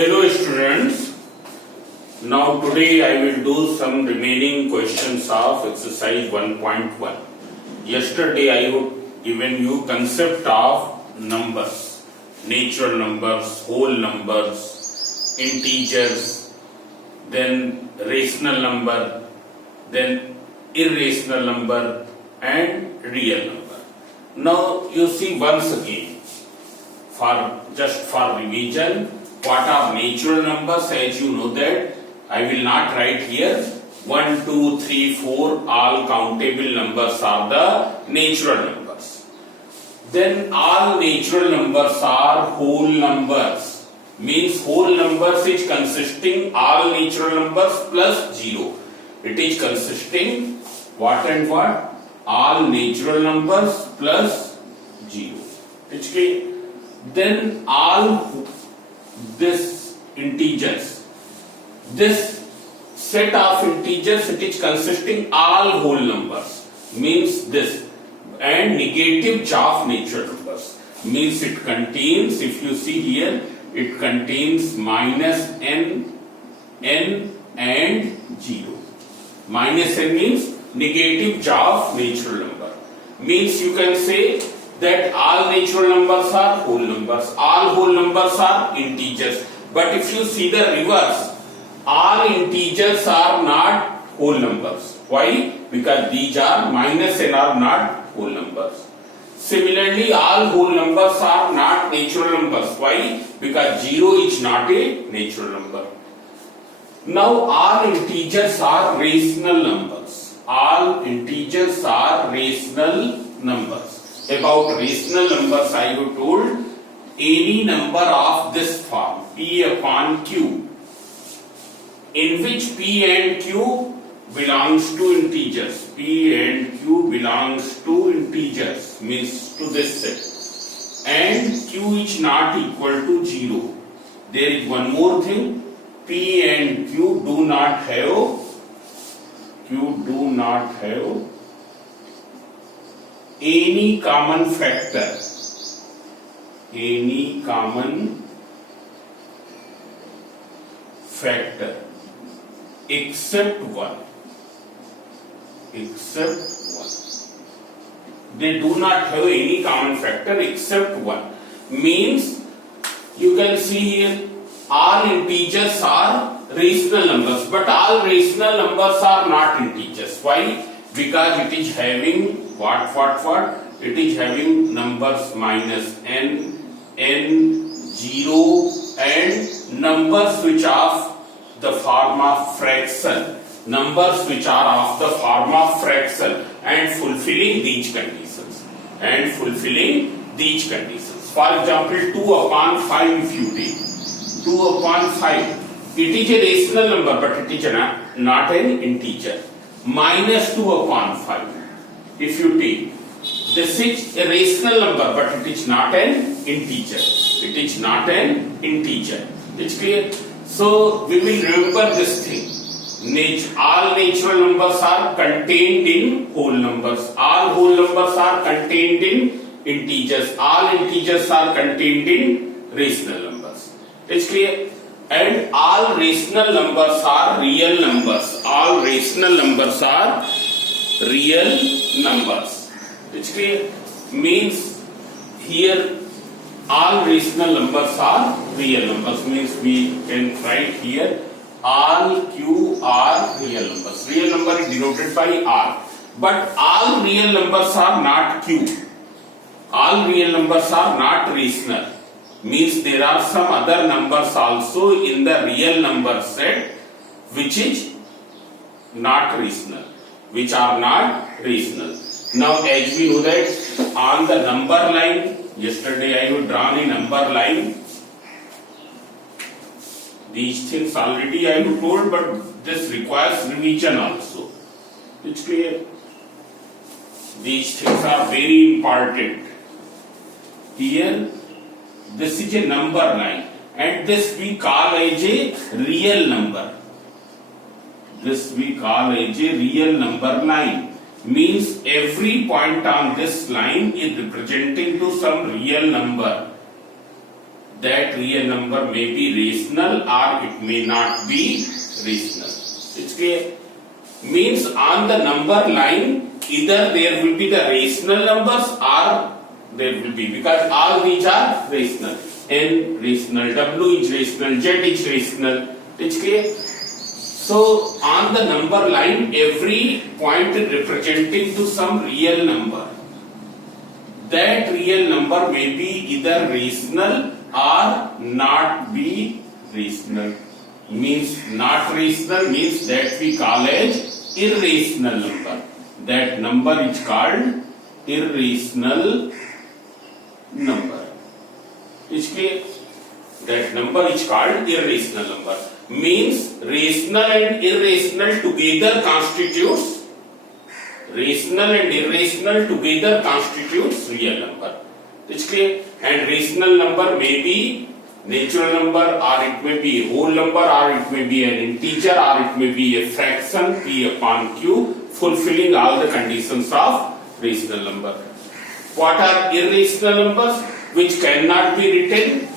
Hello students, now today I will do some remaining questions of exercise 1.1. Yesterday I have given you concept of numbers, natural numbers, whole numbers, integers, then rational number, then irrational number and real number. Now you see once again, for revision, what are natural numbers? As you know that I will not write here 1, 2, 3, 4 all countable numbers are the natural numbers. Then all natural numbers are whole numbers, means whole numbers is consisting all natural numbers plus 0. It is consisting what and what? All natural numbers plus 0. It's clear? Then all this integers, this set of integers, it is consisting all whole numbers, means this, and negative of natural numbers, means it contains, if you see here, it contains minus n and 0. Minus n means negative of natural number, means you can say that all natural numbers are whole numbers, all whole numbers are integers. But if you see the reverse, all integers are not whole numbers. Why? Because these are minus n are not whole numbers. Similarly, all whole numbers are not natural numbers. Why? Because 0 is not a natural number. Now all integers are rational numbers. All integers are rational numbers. About rational numbers I have told, any number of this form, P upon Q, in which P and Q belongs to integers. P and Q belongs to integers, means to this set. And Q is not equal to 0. There is one more thing, P and Q do not have any common factor, except one. They do not have any common factor except one. Means you can see here all integers are rational numbers, but all rational numbers are not integers. Why? Because it is having what? It is having numbers minus n, 0 and numbers which are the form of fraction. Numbers which are of the form of fraction and fulfilling these conditions. For example, 2 upon 5 if you take. 2 upon 5. It is a rational number but it is not an integer. Minus 2 upon 5. If you take, this is a rational number but it is not an integer. It's clear? So we will remember this thing. All natural numbers are contained in whole numbers. All whole numbers are contained in integers. All integers are contained in rational numbers. It's clear? And all rational numbers are real numbers. All rational numbers are real numbers. It's clear? Means here all rational numbers are real numbers. Means we can write here all Q are real numbers. Real number is denoted by R. But all real numbers are not Q. All real numbers are not rational. Means there are some other numbers also in the real number set which is not rational, which are not rational. Now as we know that on the number line, yesterday I have drawn a number line. These things already I have told, but this requires revision also. It's clear? These things are very important. Here this is a number line and this we call as a real number. This we call as a real number line. Means every point on this line is representing to some real number. that real number may be rational or it may not be rational. It's clear? Means on the number line, either there will be the rational numbers or there will be, because all these are rational. N rational, W is rational, Z is rational. It's clear? So on the number line, every point is representing to some real number. That real number may be either rational or not be rational. Means not rational means that we call as irrational number. That number is called irrational number. Is clear? That number is called irrational number. Means rational and irrational together constitutes real number. It's clear? And rational number may be natural number, or it may be a whole number, or it may be an integer, or it may be a fraction, P upon Q, fulfilling all the conditions of rational number. What are irrational numbers? Which cannot be written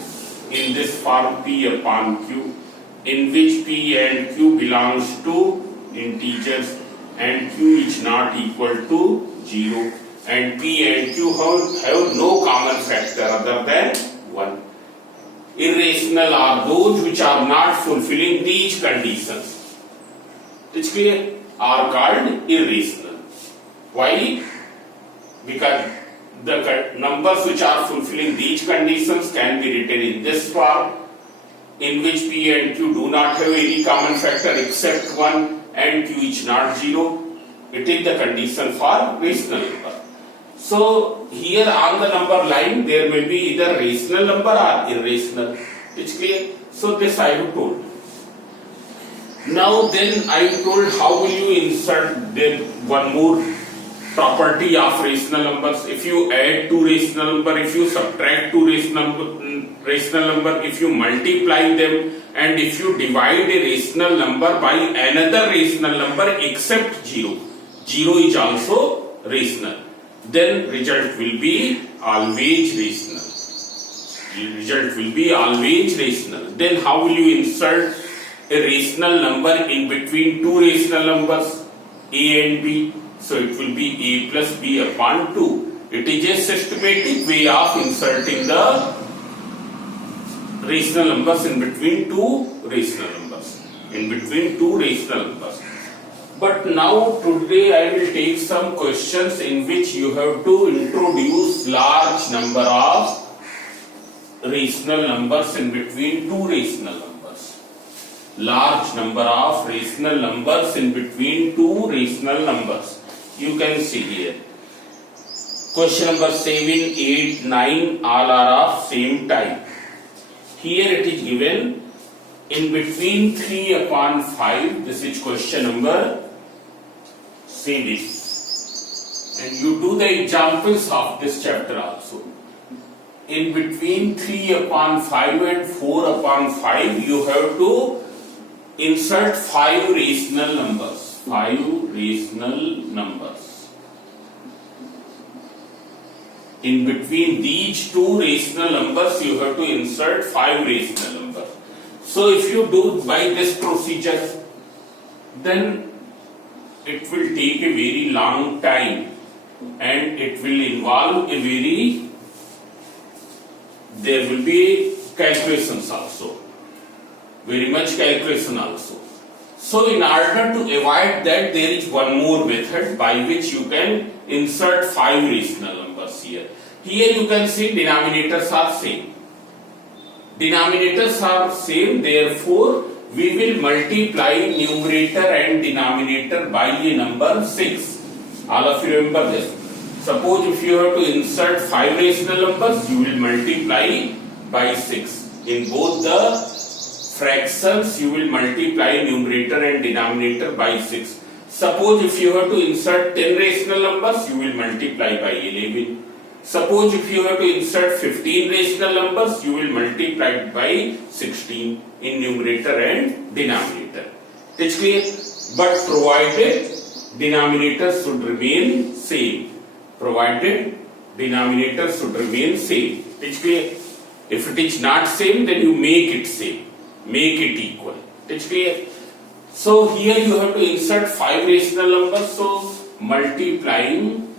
in this form P upon Q, in which P and Q belongs to integers and Q is not equal to 0, and P and Q have no common factor other than 1. Irrational are those which are not fulfilling these conditions. It's clear? Are called irrational. Why? Because the numbers which are fulfilling these conditions can be written in this form, in which P and Q do not have any common factor except 1 and Q is not 0. It is the condition for rational number. So here on the number line there will be either rational number or irrational. It's clear? So this I have told. Now then I have told how will you insert then one more property of rational numbers. If you add two rational number, if you subtract two rational number, if you multiply them, and if you divide a rational number by another rational number except 0, 0 is also rational, then result will be always rational. Result will be always rational. Then how will you insert a rational number in between two rational numbers, A and B? So it will be A plus B upon 2. It is a systematic way of inserting the rational numbers in between two rational numbers. But now today I will take some questions in which you have to introduce large number of rational numbers in between two rational numbers. Large number of rational numbers in between two rational numbers. You can see here. Question number 7, 8, 9 all are of same type. Here it is given in between 3 upon 5. This is question number 7. And you do the examples of this chapter also. In between 3 upon 5 and 4 upon 5, you have to insert 5 rational numbers. 5 rational numbers. In between these two rational numbers, you have to insert 5 rational numbers. So if you do by this procedure, then it will take a very long time and it will involve there will be calculations also, very much calculation also. So in order to avoid that, there is one more method by which you can insert 5 rational numbers here. Here you can see denominators are same. Denominators are same, therefore we will multiply numerator and denominator by a number 6. All of you remember this. Suppose if you have to insert 5 rational numbers, you will multiply by 6. In both the fractions, you will multiply numerator and denominator by 6. Suppose if you have to insert 10 rational numbers, you will multiply by 11. Suppose if you have to insert 15 rational numbers, you will multiply by 16 in numerator and denominator. It's clear? But provided denominators should remain same. Provided denominators should remain same. It's clear? If it is not same, then you make it same, make it equal. It's clear? So here you have to insert 5 rational numbers. So multiplying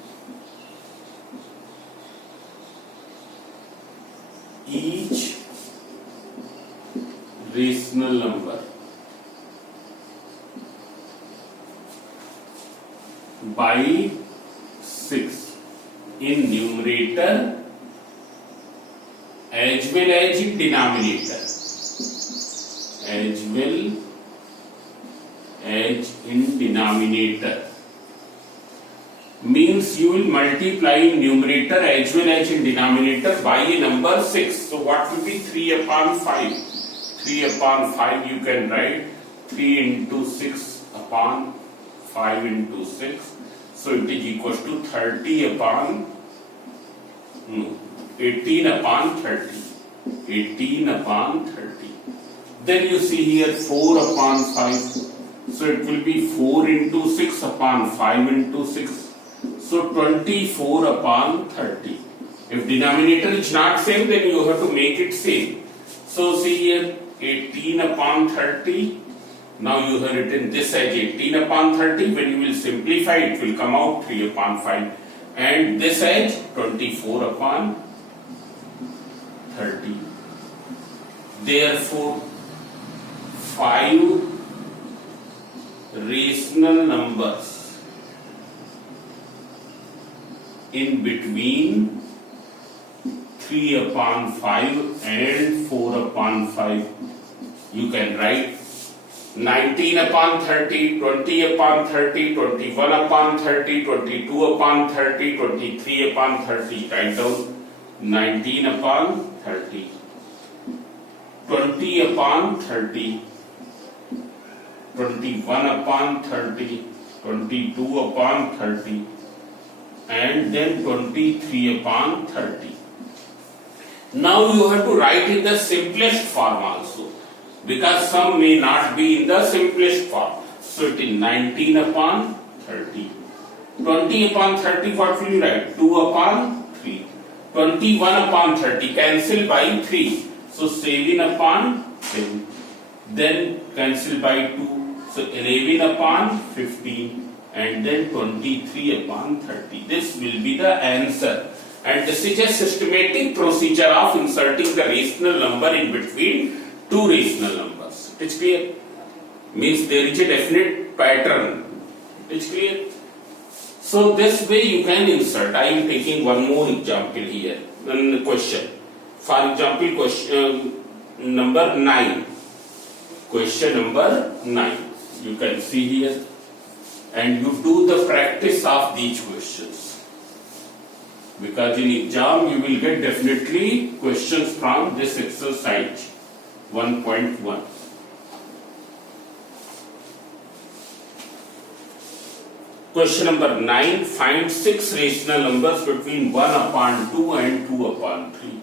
each rational number by 6 in numerator as well as in denominator, as well as in denominator, means you will multiply in numerator as well as in denominator by a number 6. So what will be 3 upon 5? 3 upon 5 you can write 3 into 6 upon 5 into 6. So it is equals to 30 upon 18 upon 30. 18 upon 30. Then you see here 4 upon 5. So it will be 4 into 6 upon 5 into 6. So 24 upon 30. If denominator is not same, then you have to make it same. So see here 18 upon 30. Now you have written this as 18 upon 30. When you will simplify, it will come out 3 upon 5. And this as 24 upon 30. Therefore, 5 rational numbers in between 3 upon 5 and 4 upon 5. You can write 19 upon 30, 20 upon 30, 21 upon 30, 22 upon 30, 23 upon 30. Write down 19 upon 30, 20 upon 30, 21 upon 30, 22 upon 30, and then 23 upon 30. Now you have to write in the simplest form also, because some may not be in the simplest form. So it is 19 upon 30. 20 upon 30, what will you write? 2 upon 3. 21 upon 30, cancel by 3. So 7 upon 7. Then cancel by 2. So 11 upon 15. And then 23 upon 30. This will be the answer. And this is a systematic procedure of inserting the rational number in between two rational numbers. It's clear? Means there is a definite pattern. It's clear? So this way you can insert. I am taking one more example here. One question. For example, question number 9. Question number 9. You can see here. And you do the practice of these questions. Because in exam you will get definitely questions from this exercise 1.1. Question number 9. Find 6 rational numbers between 1 upon 2 and 2 upon 3.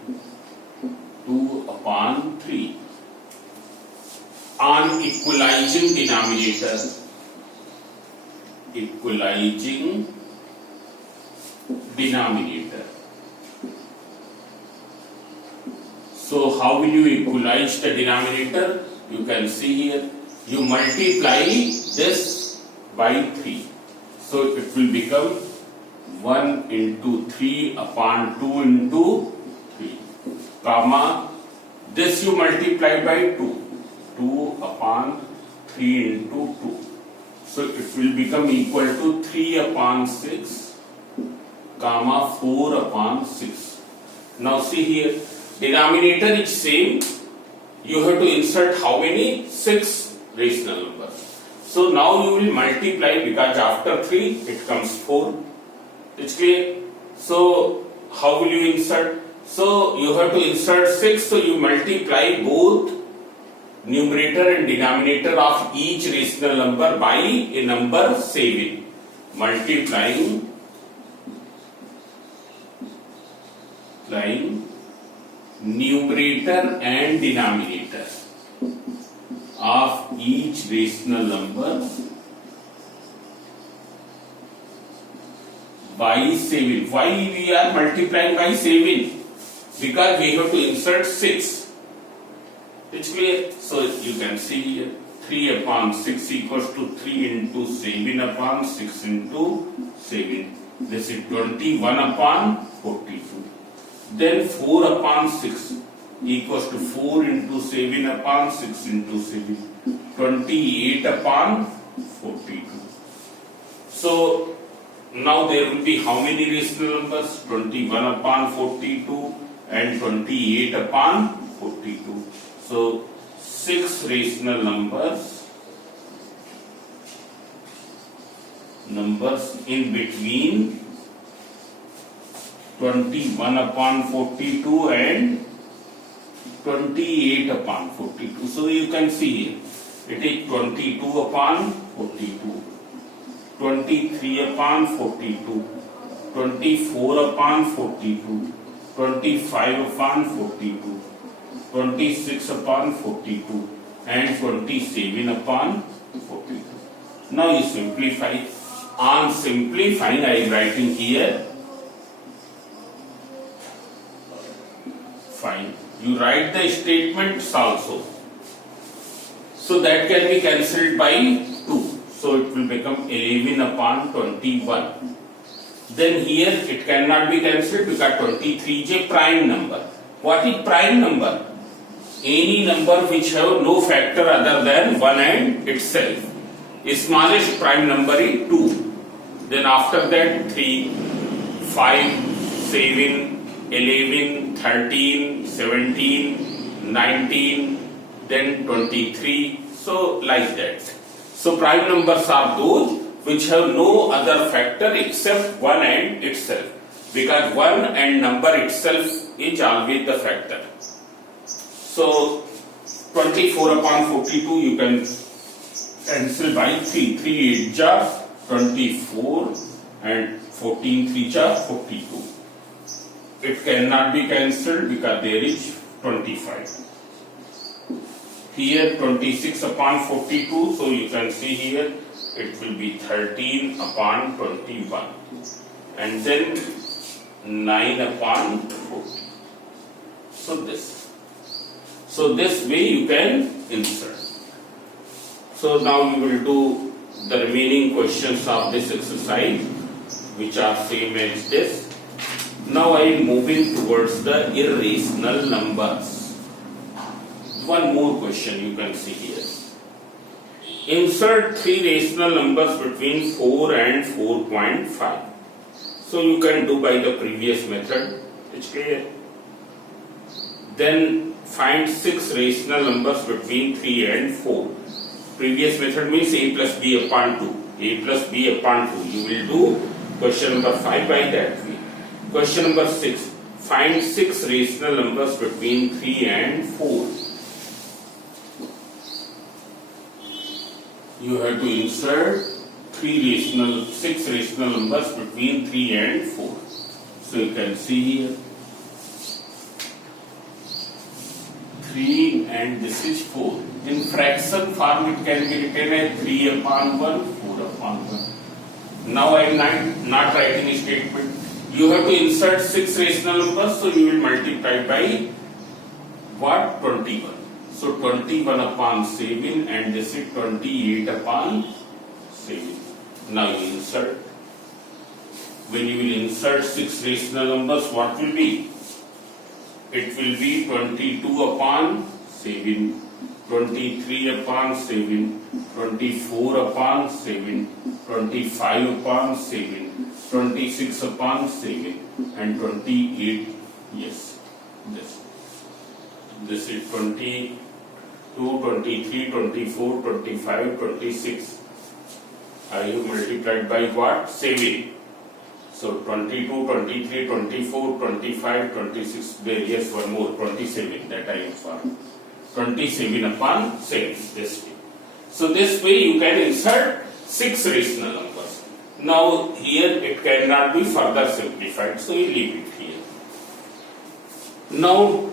2 upon 3. On equalizing denominator. Equalizing denominator. So how will you equalize the denominator? You can see here. You multiply this by 3. So it will become 1 into 3 upon 2 into 3, comma, this you multiply by 2, 2 upon 3 into 2. So it will become equal to 3 upon 6, comma, 4 upon 6. Now see here, denominator is same. You have to insert how many? 6 rational numbers. So now you will multiply, because after 3 it comes 4. It's clear? So how will you insert? So you have to insert 6. So you multiply both numerator and denominator of each rational number by a number 7. Multiplying numerator and denominator of each rational number by 7. Why we are multiplying by 7? because we have to insert 6. It's clear? So you can see here 3 upon 6 equals to 3 into 7 upon 6 into 7. This is 21 upon 42. Then 4 upon 6 equals to 4 into 7 upon 6 into 7. 28 upon 42. So now there will be how many rational numbers? 21 upon 42 and 28 upon 42. So 6 rational numbers in between 21 upon 42 and 28 upon 42. So you can see here it is 22 upon 42, 23 upon 42, 24 upon 42, 25 upon 42, 26 upon 42 and 27 upon 42. Now you simplify. On simplifying, I am writing here. Fine. You write the statements also. So that can be cancelled by 2. So it will become 11 upon 21. Then here it cannot be cancelled because 23 is a prime number. What is prime number? Any number which have no factor other than 1 and itself. Smallest prime number is 2. Then after that 3, 5, 7, 11, 13, 17, 19, then 23. So like that. So prime numbers are those which have no other factor except 1 and itself. Because 1 and number itself is always the factor. So 24 upon 42 you can cancel by 3. 3 8 jar 24 and 14 3 jar 42. It cannot be cancelled because there is 25. Here 26 upon 42, so you can see here it will be 13 upon 21 and then 9 upon 40. So this way you can insert. So now we will do the remaining questions of this exercise, which are same as this. Now I am moving towards the irrational numbers. One more question you can see here. Insert 3 rational numbers between 4 and 4.5. So you can do by the previous method. It's clear. Then find 6 rational numbers between 3 and 4. Previous method means a plus b upon 2. A plus b upon 2. You will do question number 5 by that way. Question number 6. Find 6 rational numbers between 3 and 4. You have to insert 6 rational numbers between 3 and 4. So you can see here 3 and this is 4. In fraction form it can be written as 3 upon 1, 4 upon 1. Now I am not writing a statement. You have to insert 6 rational numbers, so you will multiply by what? 21. So 21 upon 7 and this is 28 upon 7. Now you insert. When you will insert 6 rational numbers, what will be? It will be 22 upon 7, 23 upon 7, 24 upon 7, 25 upon 7, 26 upon 7 and 28. Yes, this is 22, 23, 24, 25, 26. I have multiplied by what? 7. So 22, 23, 24, 25, 26. There, yes, one more, 27 that I am for. 27 upon 7. This way. So this way you can insert 6 rational numbers. Now here it cannot be further simplified, so we leave it here. Now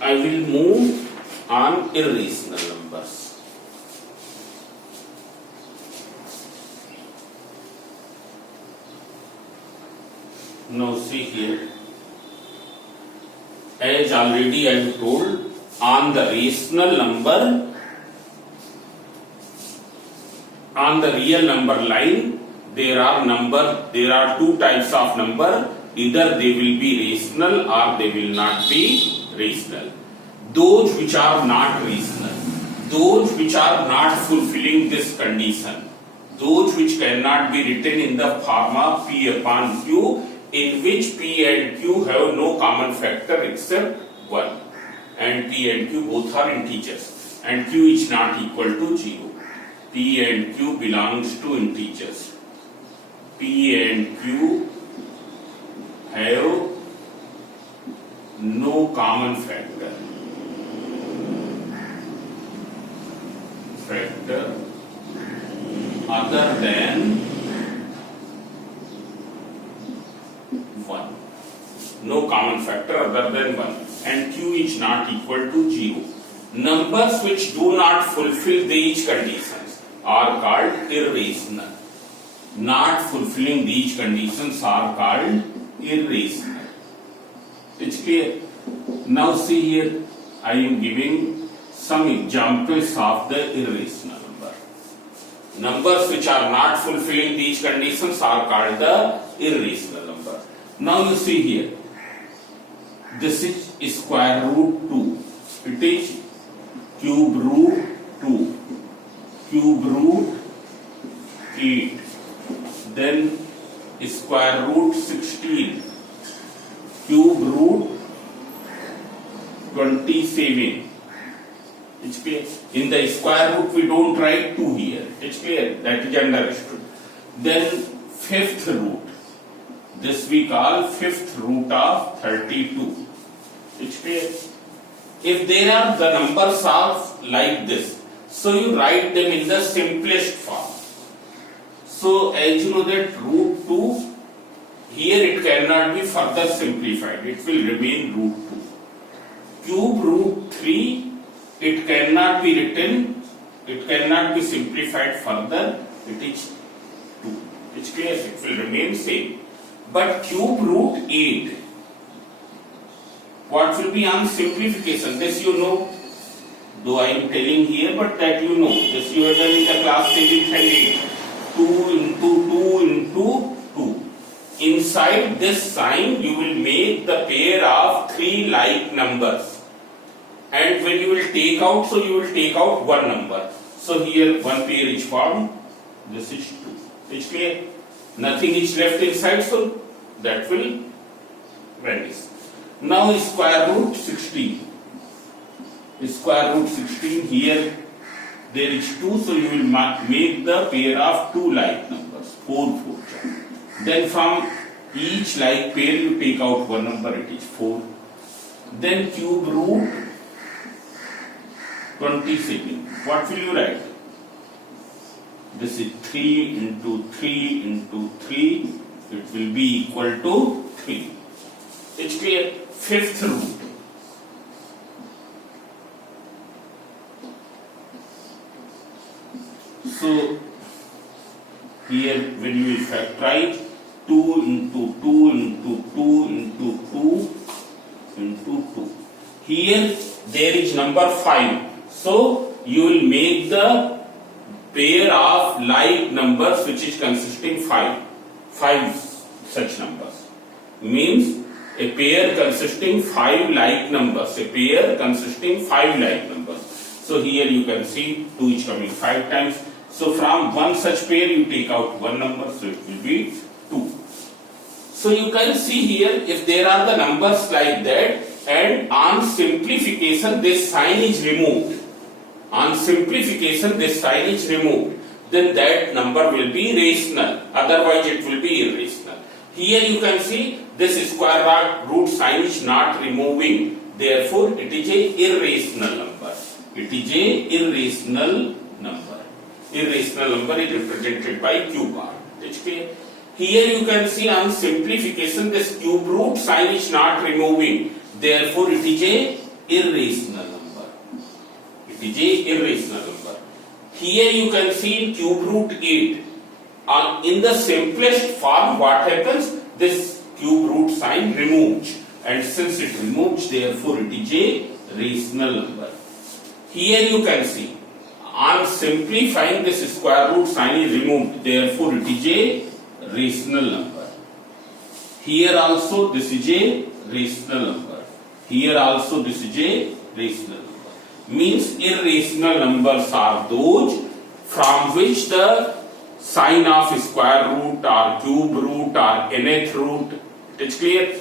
I will move on irrational numbers. Now see here, as already I have told, on the rational number, on the real number line, there are two types of number. Either they will be rational or they will not be rational. Those which are not rational, those which are not fulfilling this condition, those which cannot be written in the form of P upon Q, in which P and Q have no common factor except 1, and P and Q both are integers, and Q is not equal to 0. P and Q belongs to integers. P and Q have no common factor other than 1. No common factor other than 1, and Q is not equal to 0. Numbers which do not fulfill these conditions are called irrational. Not fulfilling these conditions are called irrational. It's clear? Now see here, I am giving some examples of the irrational number. Numbers which are not fulfilling these conditions are called the irrational number. Now you see here, this is square root 2. It is cube root 2, cube root 8, then square root 16, cube root 27. It's clear? In the square root we don't write 2 here. It's clear? That is understood. Then fifth root. This we call fifth root of 32. It's clear? If there are the numbers of like this, so you write them in the simplest form. So as you know that root 2, here it cannot be further simplified. It will remain root 2. Cube root 3, it cannot be written, it cannot be simplified further. It is 2. It's clear? It will remain same. But cube root 8, what will be on simplification? This you know, though I am telling here, but that you know. This you have done in the class 7th and 8th. 2 into 2 into 2. Inside this sign, you will make the pair of 3 like numbers. And when you will take out, so you will take out one number. So here one pair is formed. This is 2. It's clear? Nothing is left inside, so that will vanish. Now square root 16. Square root 16, here there is 2, so you will make the pair of 2 like numbers, 4, 4. Then from each like pair you take out one number, it is 4. Then cube root 27. What will you write? This is 3 into 3 into 3. It will be equal to 3. It's clear? Fifth root. So here when you factorize 2 into 2 into 2 into 2 into 2. Here there is number 5. So you will make the pair of like numbers which is consisting 5 such numbers. Means a pair consisting 5 like numbers. A pair consisting 5 like numbers. So here you can see 2 is coming 5 times. So from one such pair you take out one number, so it will be 2. So you can see here, if there are the numbers like that, and on simplification this sign is removed. On simplification this sign is removed. Then that number will be rational. Otherwise it will be irrational. Here you can see this square root sign is not removing. Therefore it is a irrational number. It is a irrational number. Irrational number is represented by Q bar. Okay. Here you can see on simplification this cube root sign is not removing. Therefore it is a irrational number. It is a irrational number. Here you can see cube root 8. In the simplest form what happens? This cube root sign removes. and since it removes, therefore it is a rational number. Here you can see, on simplifying this square root sign is removed, therefore it is a rational number. Here also this is a rational number. Here also this is a rational number. Means irrational numbers are those from which the sign of square root or cube root or nth root, it is clear?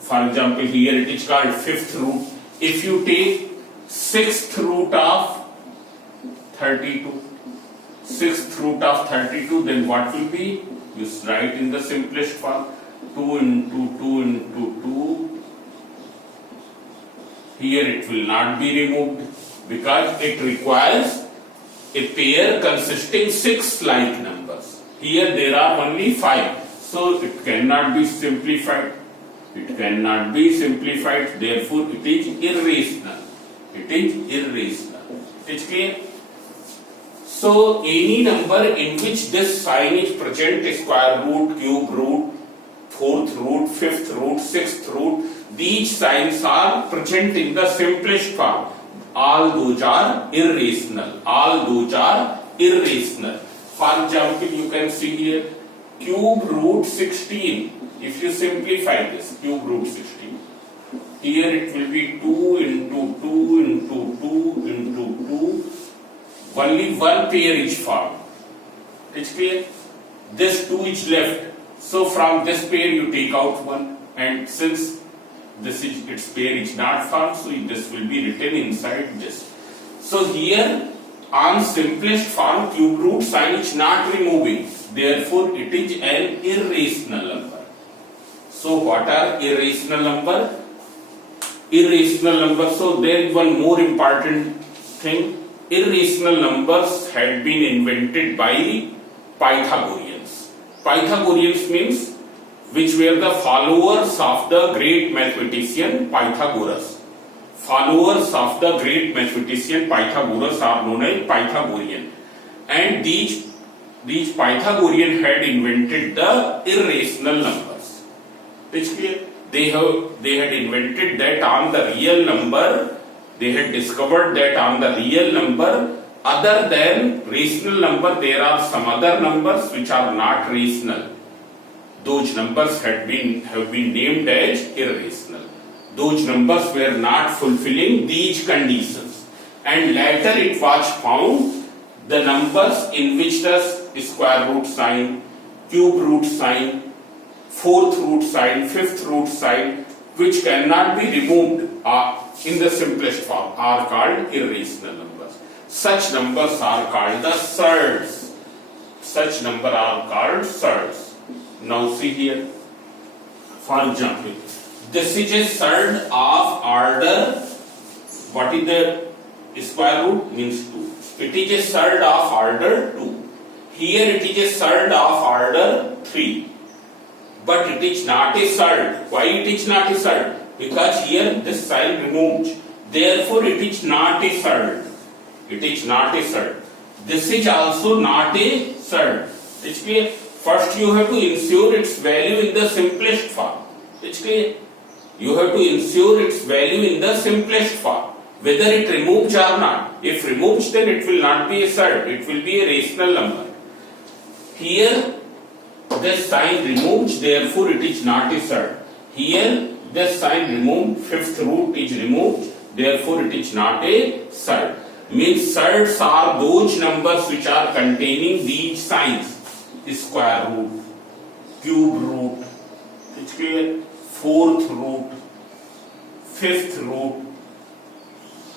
For example, here it is called fifth root. If you take sixth root of 32, then what will be? You write in the simplest form, 2 into 2 into 2. Here it will not be removed because it requires a pair consisting 6 like numbers. Here there are only 5, so it cannot be simplified. Therefore it is irrational. It is clear? So any number in which this sign is present, square root, cube root, fourth root, fifth root, sixth root, these signs are present in the simplest form. All those are irrational. For example, you can see here cube root 16. If you simplify this, cube root 16, here it will be 2 into 2 into 2 into 2. Only one pair is formed. It's clear? This 2 is left. So from this pair you take out 1, and since its pair is not formed, so this will be written inside this. So here on simplest form, cube root sign is not removing, therefore it is an irrational number. So what are irrational number? So there is one more important thing. Irrational numbers had been invented by Pythagoreans. Pythagoreans means which were the followers of the great mathematician Pythagoras. Followers of the great mathematician Pythagoras are known as Pythagorean. And these Pythagoreans had invented the irrational numbers. It's clear? They had invented that on the real number, they had discovered that on the real number, other than rational number, there are some other numbers which are not rational. Those numbers have been named as irrational. Those numbers were not fulfilling these conditions. And later it was found the numbers in which the square root sign, cube root sign, fourth root sign, fifth root sign, which cannot be removed in the simplest form, are called irrational numbers. Such numbers are called the surds. Now see here, for example, this is a surd of order. What is the square root? Means 2. It is a surd of order 2. Here it is a surd of order 3. But it is not a surd. Why it is not a surd? Because here this sign removed. Therefore it is not a surd. This is also not a surd. It's clear? First you have to ensure its value in the simplest form. It's clear? You have to ensure its value in the simplest form, whether it removes or not. If removes, then it will not be a surd. It will be a rational number. Here this sign removes, therefore it is not a surd. Here this sign removed, fifth root is removed, therefore it is not a surd. Means surds are those numbers which are containing these signs: square root, cube root, it's clear, fourth root, fifth root,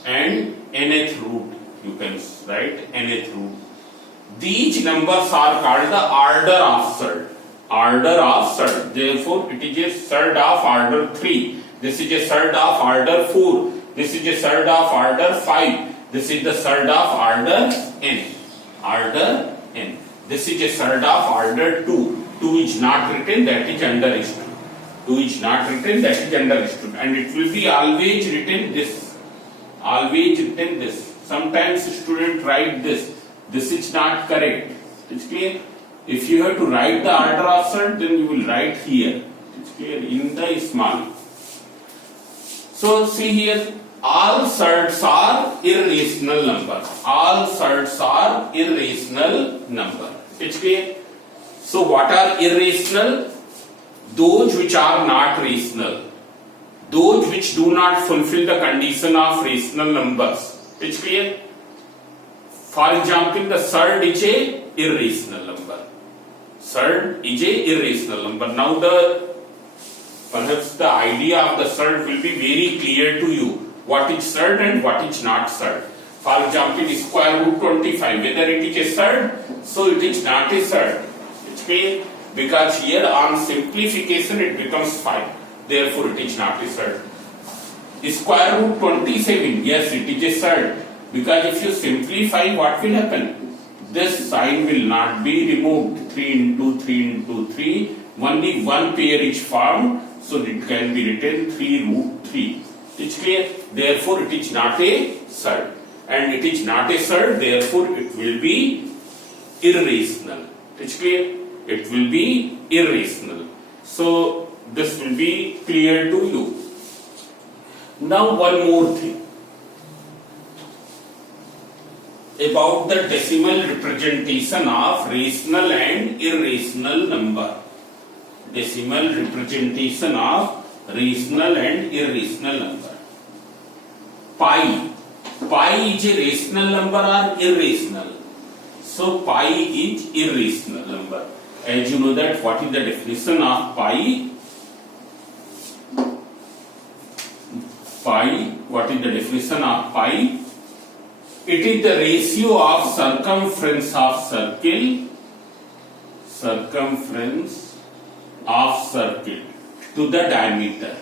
and nth root. You can write nth root. These numbers are called the order of surd. Therefore it is a surd of order 3. This is a surd of order 4. This is a surd of order 5. This is the surd of order n. This is a surd of order 2. 2 is not written, that is understood. And it will be always written this. Sometimes students write this. This is not correct. It's clear? If you have to write the order of surd, then you will write here. It's clear? In the small. So see here, all surds are irrational number. All surds are irrational number. It's clear? So what are irrational? Those which are not rational. Those which do not fulfill the condition of rational numbers. It's clear? For example, the surd is a irrational number. Surd is a irrational number. Now perhaps the idea of the surd will be very clear to you. What is surd and what is not surd. For example, square root 25. Whether it is a surd, so it is not a surd. It's clear? Because here on simplification it becomes 5. Therefore it is not a surd. Square root 27. Yes, it is a surd. Because if you simplify, what will happen? This sign will not be removed. 3 into 3 into 3. Only one pair is formed. So it can be written 3 root 3. It's clear? Therefore it is not a surd. And it is not a surd, therefore it will be irrational. It's clear? It will be irrational. So this will be clear to you. Now one more thing about the decimal representation of rational and irrational number. Decimal representation of rational and irrational number. Pi. Pi is a rational number or irrational? So pi is irrational number. As you know that, what is the definition of pi? Pi, what is the definition of pi? It is the ratio of circumference of circle to the diameter.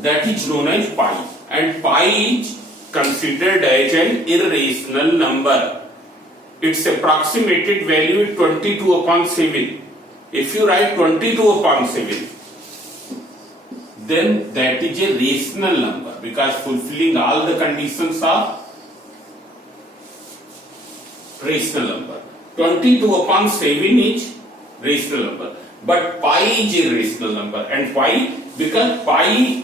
That is known as pi. And pi is considered as an irrational number. Its approximated value is 22 upon 7. If you write 22 upon 7, then that is a rational number because fulfilling all the conditions of rational number. 22 upon 7 is rational number. But pi is a rational number. And why? Because pi,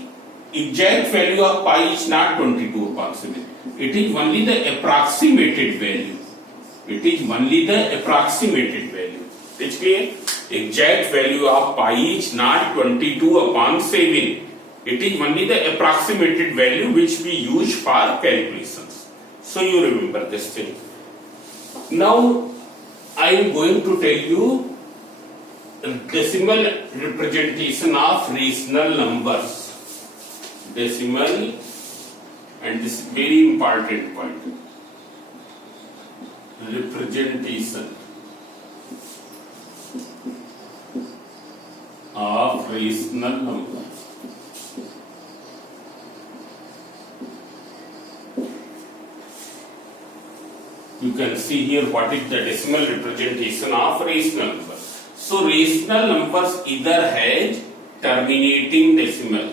exact value of pi is not 22 upon 7. It is only the approximated value. It is only the approximated value. It's clear? Exact value of pi is not 22 upon 7. It is only the approximated value which we use for calculations. So you remember this thing. Now I am going to tell you decimal representation of rational numbers. Decimal, and this is very important point. Representation of rational numbers. You can see here what is the decimal representation of rational numbers. So rational numbers either has terminating decimal,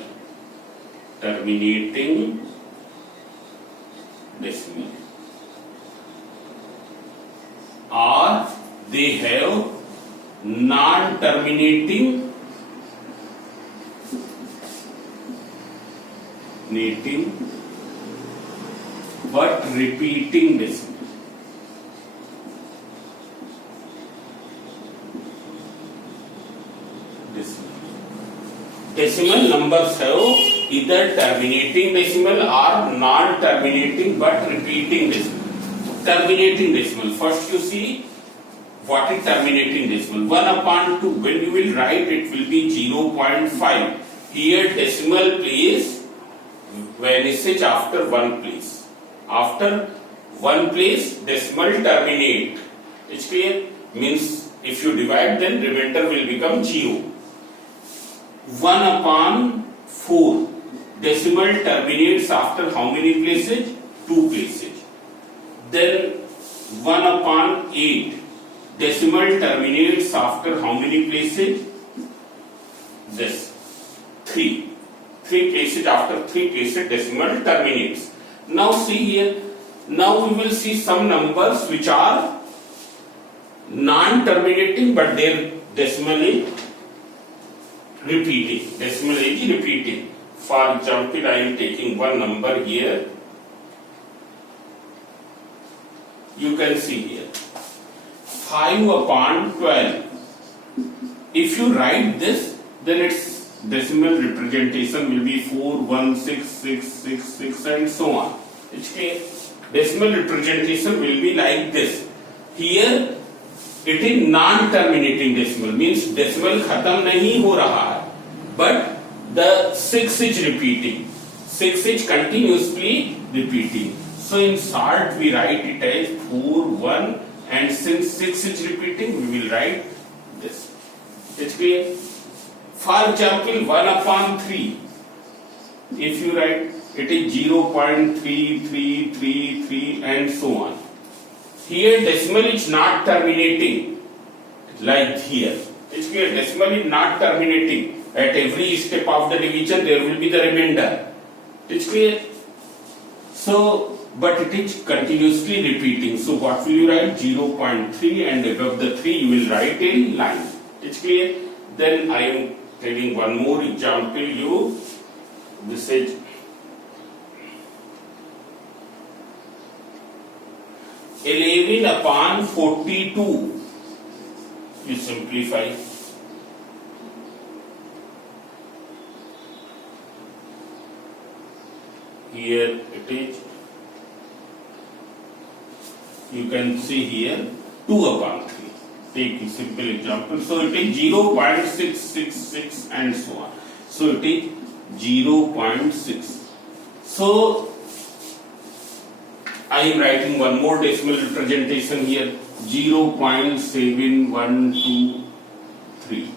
or they have non-terminating but repeating decimal. Decimal numbers have either terminating decimal or non-terminating but repeating decimal. Terminating decimal. First you see what is terminating decimal. 1 upon 2. When you will write, it will be 0.5. Here decimal place vanishes after one place. After one place, decimal terminate. It's clear? Means if you divide, then remainder will become 0. 1 upon 4. Decimal terminates after how many places? 2 places. Then 1 upon 8. Decimal terminates after how many places? This. 3. 3 places, after 3 places decimal terminates. Now see here. Now we will see some numbers which are non-terminating but their decimal is repeating. Decimal is repeating. For example, I am taking one number here. You can see here 5 upon 12. If you write this, then its decimal representation will be 41666 and so on. It's clear. Decimal representation will be like this. Here it is non-terminating decimal, means decimal खत्म नहीं हो रहा है, but the 6 is repeating. 6 is continuously repeating. So in short we write it as 4 1, and since 6 is repeating we will write this. It's clear. For example, 1 upon 3. If you write, it is 0.3333 and so on. Here decimal is not terminating like here. It's clear. Decimal is not terminating. At every step of the division there will be the remainder. It's clear. So, but it is continuously repeating. So what will you write? 0.3, and above the 3 you will write a line. It's clear. Then I am telling one more example. This is 11 upon 42. You simplify. Here it is. You can see here 2 upon 3. Take a simple example. So it is 0.666 and so on. So it is 0.6. So I am writing one more decimal representation here. 0.7123,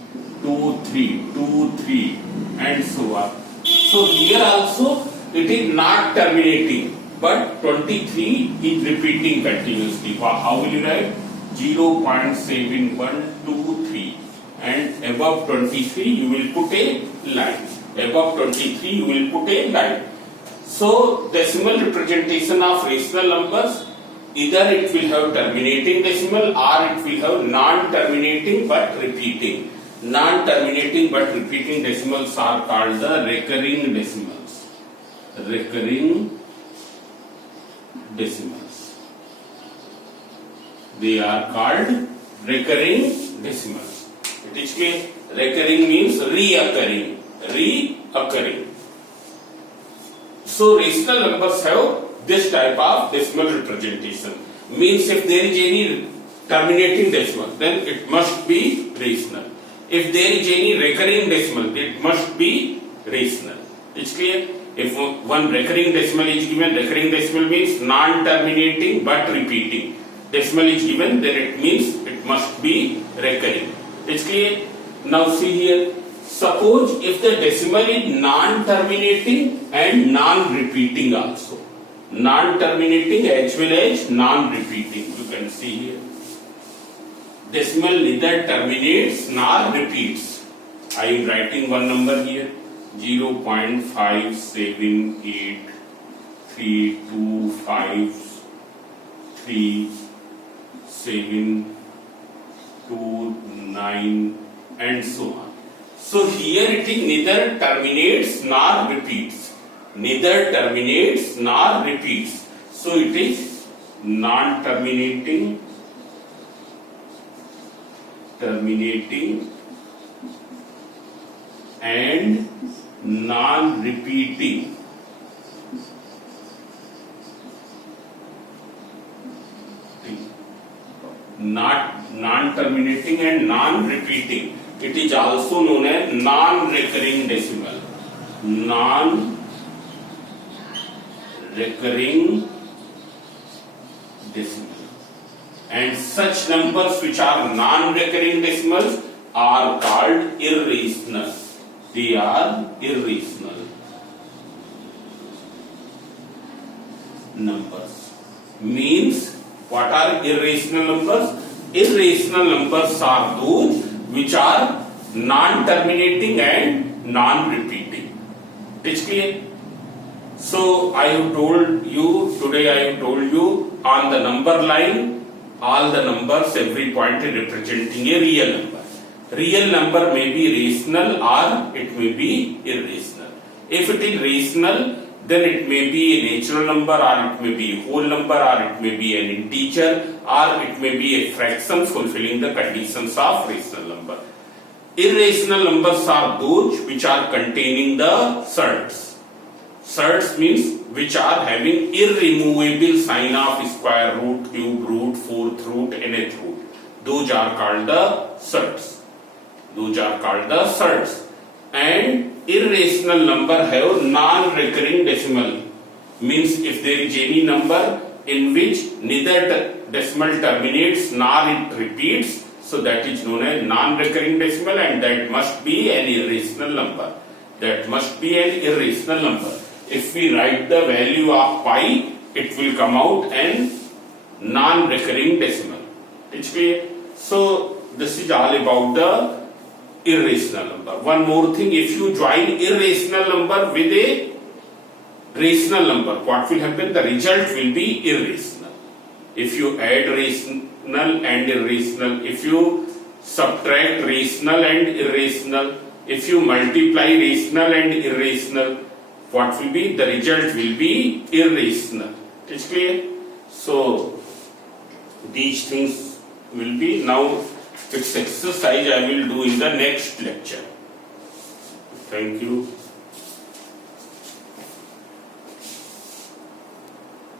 23, and so on. So here also it is not terminating, but 23 is repeating continuously. How will you write? 0.7123, and above 23 you will put a line. Above 23 you will put a line. So decimal representation of rational numbers, either it will have terminating decimal or it will have non-terminating but repeating. Non-terminating but repeating decimals are called the recurring decimals. Recurring decimals. They are called recurring decimals. It is clear. Recurring means reoccurring. Reoccurring. So rational numbers have this type of decimal representation. Means if there is any terminating decimal, then it must be rational. If there is any recurring decimal, it must be rational. It's clear. If one recurring decimal is given, recurring decimal means non-terminating but repeating. Decimal is given, then it means it must be recurring. It's clear. Now see here. Suppose if the decimal is non-terminating and non-repeating also. Non-terminating as well as non-repeating. You can see here. Decimal neither terminates nor repeats. I am writing one number here. 0.57832537229 and so on. So here it is neither terminates nor repeats. Neither terminates nor repeats. So it is non-terminating, terminating, and non-repeating. Not non-terminating and non-repeating. It is also known as non-recurring decimal. Non-recurring decimal. And such numbers which are non-recurring decimals are called irrational. They are irrational numbers. Means, what are irrational numbers? Irrational numbers are those which are non-terminating and non-repeating. It's clear? So I have told you, today I have told you, on the number line, all the numbers, every point is representing a real number. real number may be rational or it may be irrational. If it is rational, then it may be a natural number, or it may be a whole number, or it may be an integer, or it may be a fraction fulfilling the conditions of rational number. Irrational numbers are those which are containing the surds. Surds means which are having irremovable sign of square root, cube root, fourth root, nth root. Those are called the surds. Those are called the surds. And irrational number have non-recurring decimal. Means if there is any number in which neither decimal terminates nor it repeats, so that is known as non-recurring decimal, and that must be an irrational number. That must be an irrational number. If we write the value of pi, it will come out an non-recurring decimal. It's clear? So this is all about the irrational number. One more thing, if you join irrational number with a rational number, what will happen? The result will be irrational. If you add rational and irrational, if you subtract rational and irrational, if you multiply rational and irrational, what will be? The result will be irrational. It's clear? So these things will be now. Its exercise I will do in the next lecture. Thank you.